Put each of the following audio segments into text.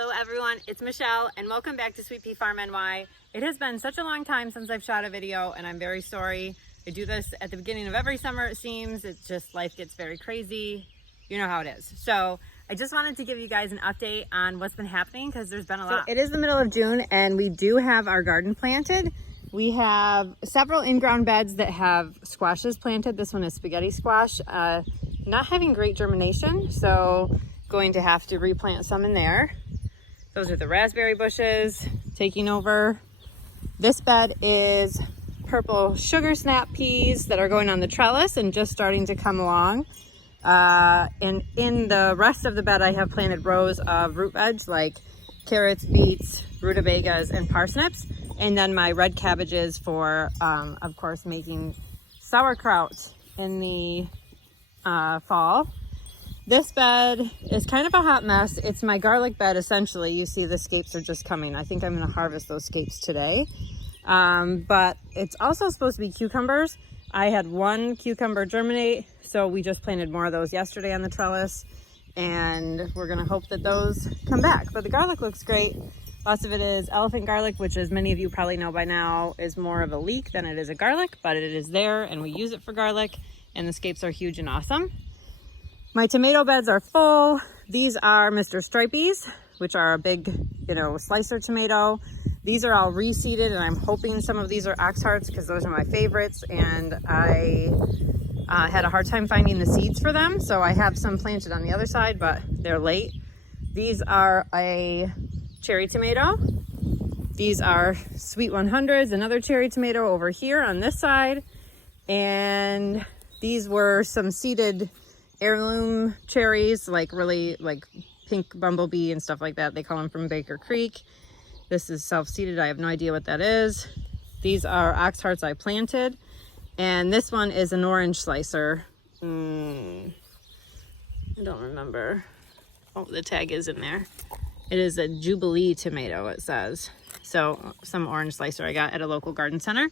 Hello everyone, it's Michelle and welcome back to Sweet Pea Farm NY. It has been such a long time since I've shot a video and I'm very sorry. I do this at the beginning of every summer it seems. It's just life gets very crazy. You know how it is. So I just wanted to give you guys an update on what's been happening because there's been a lot. So it is the middle of June and we do have our garden planted. We have several in-ground beds that have squashes planted. This one is spaghetti squash. Not having great germination, so going to have to replant some in there. Those are the raspberry bushes taking over. This bed is purple sugar snap peas that are going on the trellis and just starting to come along. And in the rest of the bed, I have planted rows of root veg like carrots, beets, rutabagas, and parsnips. And then my red cabbages for, of course, making sauerkraut in the fall. This bed is kind of a hot mess. It's my garlic bed, essentially. You see the scapes are just coming. I think I'm gonna harvest those scapes today. But it's also supposed to be cucumbers. I had one cucumber germinate, so we just planted more of those yesterday on the trellis, and we're gonna hope that those come back. But the garlic looks great. Lots of it is elephant garlic, which, as many of you probably know by now, is more of a leek than it is a garlic, but it is there and we use it for garlic, and the scapes are huge and awesome. My tomato beds are full. These are Mr. Stripeys, which are a big, slicer tomato. These are all reseeded, and I'm hoping some of these are ox hearts because those are my favorites, and I had a hard time finding the seeds for them, so I have some planted on the other side, but they're late. These are a cherry tomato. These are Sweet 100s, another cherry tomato over here on this side, and these were some seeded heirloom cherries, really pink bumblebee and stuff like that. They call them from Baker Creek. This is self-seeded. I have no idea what that is. These are ox hearts I planted, and this one is an orange slicer. I don't remember. Oh, the tag is in there. It is a Jubilee tomato, it says. So some orange slicer I got at a local garden center.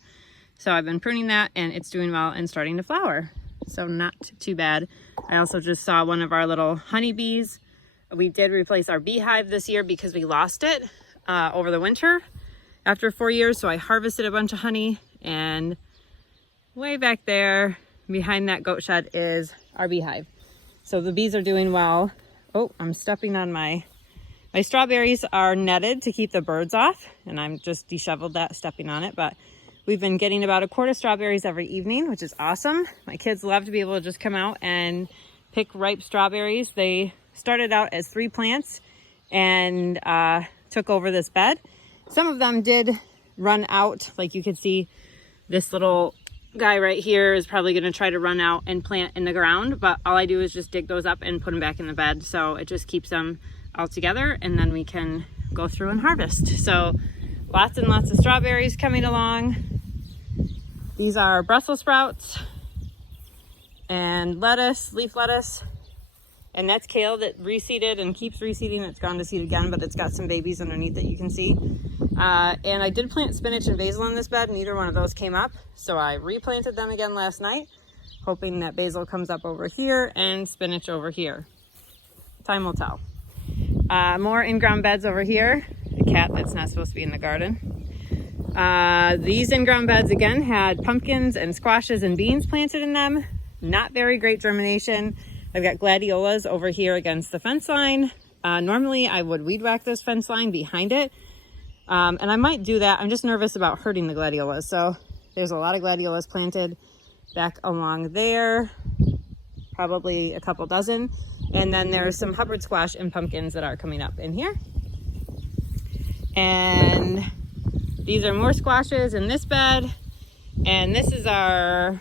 So I've been pruning that and it's doing well and starting to flower. So not too bad. I also just saw one of our little honeybees. We did replace our beehive this year because we lost it over the winter after 4 years. So I harvested a bunch of honey, and way back there behind that goat shed is our beehive. So the bees are doing well. Oh, I'm stepping on my strawberries are netted to keep the birds off, and I'm just disheveled that stepping on it, but we've been getting about a quart of strawberries every evening, which is awesome. My kids love to be able to just come out and pick ripe strawberries. They started out as 3 plants and took over this bed. Some of them did run out. Like you can see, this little guy right here is probably gonna try to run out and plant in the ground, but all I do is just dig those up and put them back in the bed. So it just keeps them all together, and then we can go through and harvest. So lots and lots of strawberries coming along. These are Brussels sprouts and lettuce, leaf lettuce, and that's kale that reseeded and keeps reseeding. It's gone to seed again, but it's got some babies underneath that you can see. And I did plant spinach and basil in this bed. Neither one of those came up, so I replanted them again last night, hoping that basil comes up over here and spinach over here. Time will tell. More in-ground beds over here. A cat that's not supposed to be in the garden. These in-ground beds again had pumpkins and squashes and beans planted in them. Not very great germination. I've got gladiolas over here against the fence line. Normally I would weed whack this fence line behind it. And I might do that. I'm just nervous about hurting the gladiolas. So there's a lot of gladiolas planted back along there. Probably a couple dozen. And then there's some Hubbard squash and pumpkins that are coming up in here. And these are more squashes in this bed. And this is no,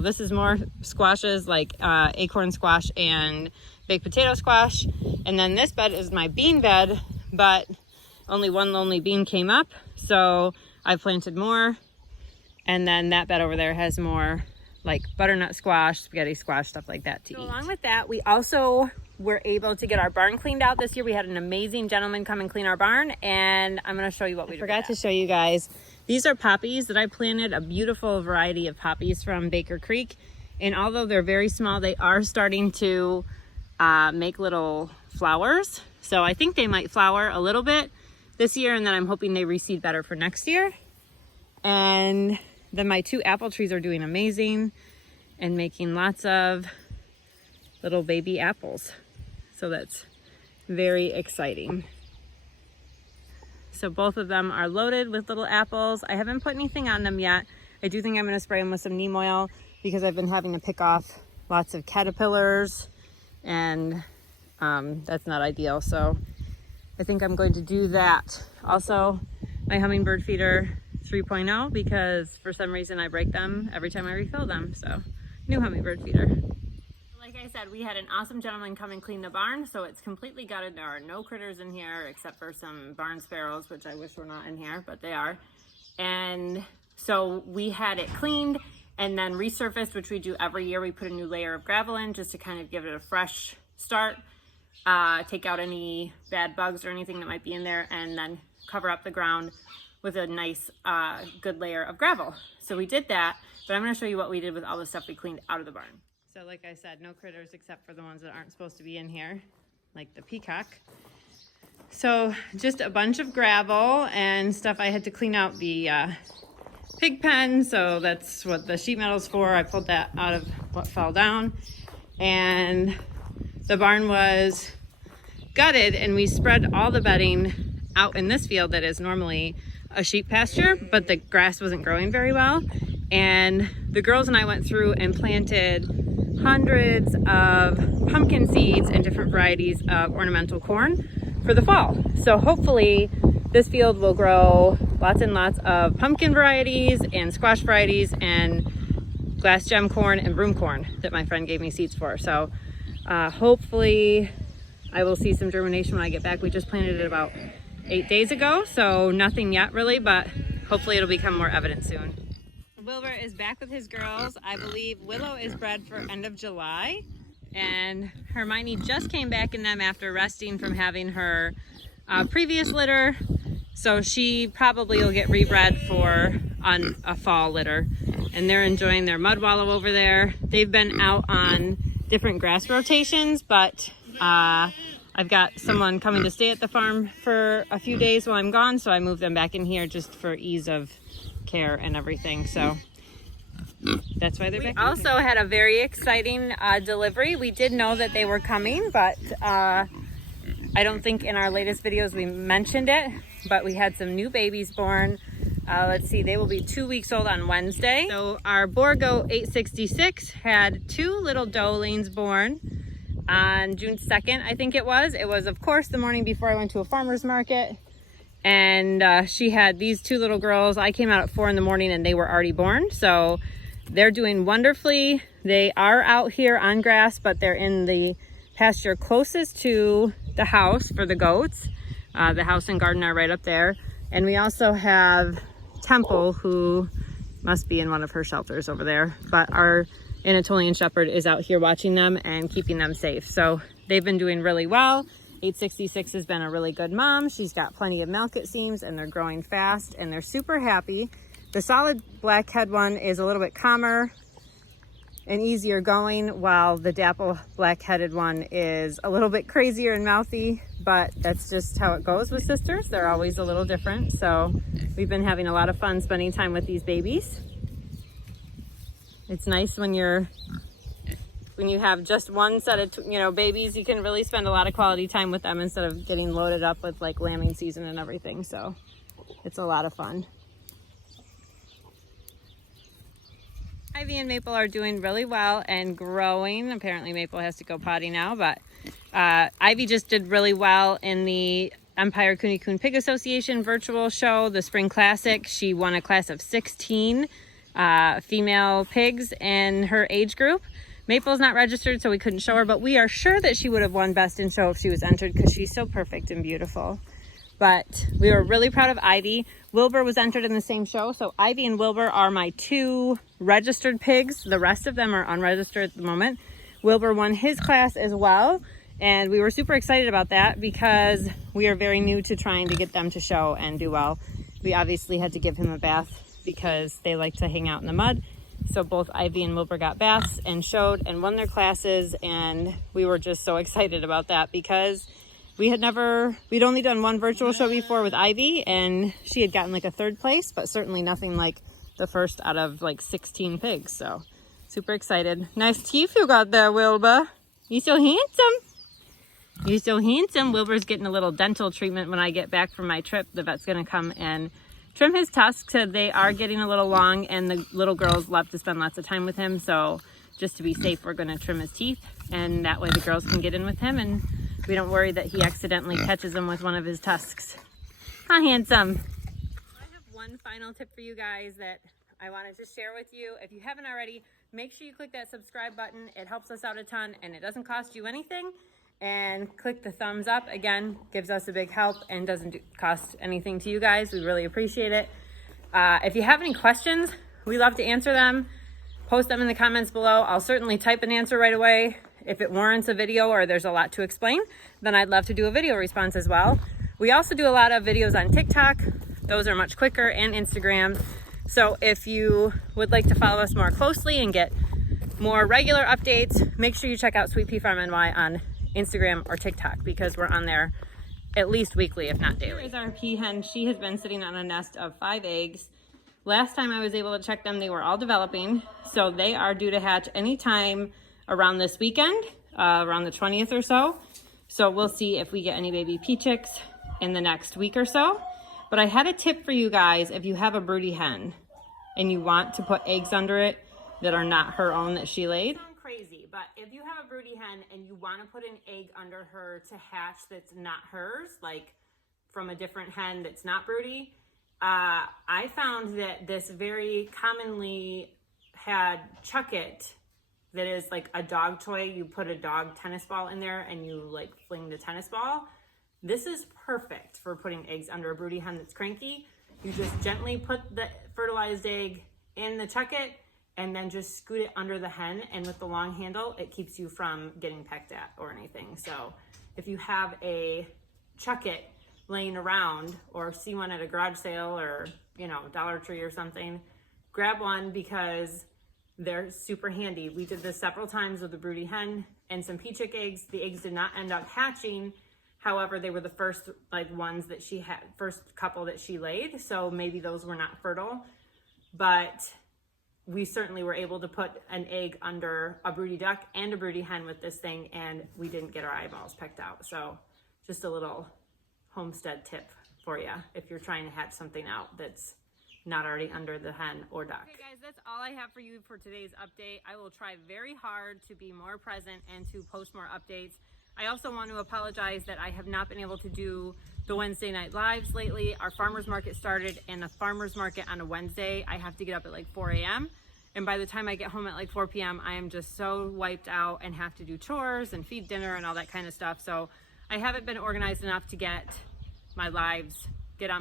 this is more squashes like acorn squash and baked potato squash. And then this bed is my bean bed, but only one lonely bean came up. So I planted more. And then that bed over there has more like butternut squash, spaghetti squash, stuff like that to eat. Along with that, we also were able to get our barn cleaned out this year. We had an amazing gentleman come and clean our barn, and I'm going to show you what we did. I forgot to show you guys. These are poppies that I planted, a beautiful variety of poppies from Baker Creek. And although they're very small, they are starting to make little flowers. So I think they might flower a little bit this year, and then I'm hoping they reseed better for next year. And then my 2 apple trees are doing amazing and making lots of little baby apples. So that's very exciting. So both of them are loaded with little apples. I haven't put anything on them yet. I do think I'm gonna spray them with some neem oil because I've been having to pick off lots of caterpillars, and that's not ideal. So I think I'm going to do that. Also, my hummingbird feeder 3.0, because for some reason I break them every time I refill them. So new hummingbird feeder. Like I said, we had an awesome gentleman come and clean the barn, so it's completely gutted. There are no critters in here except for some barn sparrows, which I wish were not in here, but they are. And so we had it cleaned and then resurfaced, which we do every year. We put a new layer of gravel in just to kind of give it a fresh start, take out any bad bugs or anything that might be in there, and then cover up the ground with a nice good layer of gravel. So we did that, but I'm going to show you what we did with all the stuff we cleaned out of the barn. So like I said, no critters except for the ones that aren't supposed to be in here, like the peacock. So just a bunch of gravel and stuff. I had to clean out the pig pen, so that's what the sheet metal's for. I pulled that out of what fell down, and the barn was gutted, and we spread all the bedding out in this field that is normally a sheep pasture, but the grass wasn't growing very well. And the girls and I went through and planted hundreds of pumpkin seeds and different varieties of ornamental corn for the fall. So hopefully this field will grow lots and lots of pumpkin varieties and squash varieties and glass gem corn and broom corn that my friend gave me seeds for. So hopefully I will see some germination when I get back. We just planted it about 8 days ago, so nothing yet really, but hopefully it'll become more evident soon. Wilbur is back with his girls. I believe Willow is bred for end of July, and Hermione just came back in them after resting from having her previous litter, so she probably will get rebred on a fall litter. And they're enjoying their mud wallow over there. They've been out on different grass rotations, but I've got someone coming to stay at the farm for a few days while I'm gone, so I moved them back in here just for ease of care and everything. So that's why they're back. We also had a very exciting delivery. We did know that they were coming, but I don't think in our latest videos we mentioned it, but we had some new babies born. Let's see, they will be 2 weeks old on Wednesday. So our Borgo 866 had 2 little doelings born on June 2nd, I think it was. It was, of course, the morning before I went to a farmer's market. And she had these 2 little girls. I came out at 4 in the morning and they were already born. So they're doing wonderfully. They are out here on grass, but they're in the pasture closest to the house for the goats. The house and garden are right up there. And we also have Temple, who must be in one of her shelters over there. But our Anatolian Shepherd is out here watching them and keeping them safe. So they've been doing really well. 866 has been a really good mom. She's got plenty of milk, it seems, and they're growing fast and they're super happy. The solid black-head one is a little bit calmer and easier going, while the dapple black-headed one is a little bit crazier and mouthy, but that's just how it goes with sisters. They're always a little different. So we've been having a lot of fun spending time with these babies. It's nice when you have just one set of babies. You can really spend a lot of quality time with them instead of getting loaded up with like lambing season and everything. So it's a lot of fun. Ivy and Maple are doing really well and growing. Apparently Maple has to go potty now, but Ivy just did really well in the Empire Cooney Coon Pig Association virtual show, the Spring Classic. She won a class of 16 female pigs in her age group. Maple's not registered, so we couldn't show her, but we are sure that she would have won Best in Show if she was entered because she's so perfect and beautiful. But we were really proud of Ivy. Wilbur was entered in the same show, so Ivy and Wilbur are my 2 registered pigs. The rest of them are unregistered at the moment. Wilbur won his class as well, and we were super excited about that because we are very new to trying to get them to show and do well. We obviously had to give him a bath because they like to hang out in the mud. So both Ivy and Wilbur got baths and showed and won their classes, and we were just so excited about that because we'd only done one virtual show before with Ivy, and she had gotten like a 3rd place, but certainly nothing like the first out of like 16 pigs. So super excited. Nice teeth you got there, Wilbur. You so handsome. You're so handsome. Wilbur's getting a little dental treatment when I get back from my trip. The vet's gonna come and trim his tusks. So they are getting a little long, and the little girls love to spend lots of time with him. So just to be safe, we're gonna trim his teeth, and that way the girls can get in with him and we don't worry that he accidentally catches them with one of his tusks. How handsome. I have one final tip for you guys that I wanted to share with you. If you haven't already, make sure you click that subscribe button. It helps us out a ton and it doesn't cost you anything. And click the thumbs up. Again, gives us a big help and doesn't cost anything to you guys. We really appreciate it. If you have any questions, we love to answer them. Post them in the comments below. I'll certainly type an answer right away. If it warrants a video or there's a lot to explain, then I'd love to do a video response as well. We also do a lot of videos on TikTok. Those are much quicker, and Instagram. So if you would like to follow us more closely and get more regular updates, make sure you check out Sweet Pea Farm NY on Instagram or TikTok, because we're on there at least weekly, if not daily. Here's our pea hen. She has been sitting on a nest of 5 eggs. Last time I was able to check them, they were all developing. So they are due to hatch anytime around this weekend, around the 20th or so. So we'll see if we get any baby pea chicks in the next week or so. But I had a tip for you guys. If you have a broody hen and you want to put eggs under it that are not her own that she laid. Sound crazy, but if you have a broody hen and you want to put an egg under her to hatch that's not hers, like from a different hen that's not broody, I found that this very commonly had Chuck It, that is like a dog toy. You put a dog tennis ball in there and you like fling the tennis ball. This is perfect for putting eggs under a broody hen that's cranky. You just gently put the fertilized egg in the Chuck It and then just scoot it under the hen, and with the long handle, it keeps you from getting pecked at or anything. So if you have a Chuck It laying around or see one at a garage sale or, you know, Dollar Tree or something, grab one, because they're super handy. We did this several times with the broody hen and some pea chick eggs. The eggs did not end up hatching. However, they were the first ones that she had, first couple that she laid. So maybe those were not fertile, but we certainly were able to put an egg under a broody duck and a broody hen with this thing, and we didn't get our eyeballs pecked out. So just a little homestead tip for you if you're trying to hatch something out that's not already under the hen or duck. Okay guys, that's all I have for you for today's update. I will try very hard to be more present and to post more updates. I also want to apologize that I have not been able to do the Wednesday night lives lately. Our farmer's market started, and the farmer's market on a Wednesday, I have to get up at like 4 a.m. And by the time I get home at like 4 p.m., I am just so wiped out and have to do chores and feed dinner and all that kind of stuff. So I haven't been organized enough to get on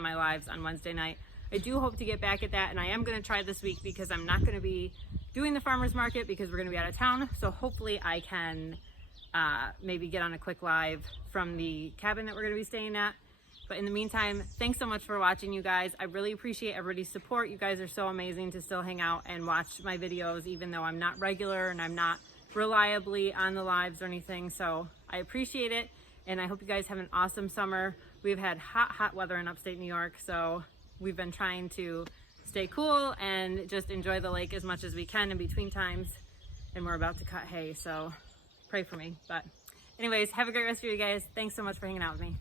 my lives on Wednesday night. I do hope to get back at that, and I am going to try this week because I'm not going to be doing the farmer's market because we're going to be out of town. So hopefully I can maybe get on a quick live from the cabin that we're going to be staying at. But in the meantime, thanks so much for watching, you guys. I really appreciate everybody's support. You guys are so amazing to still hang out and watch my videos, even though I'm not regular and I'm not reliably on the lives or anything. So I appreciate it, and I hope you guys have an awesome summer. We've had hot weather in upstate New York, so we've been trying to stay cool and just enjoy the lake as much as we can in between times. And we're about to cut hay, so pray for me. But anyways, have a great rest of your day, guys. Thanks so much for hanging out with me.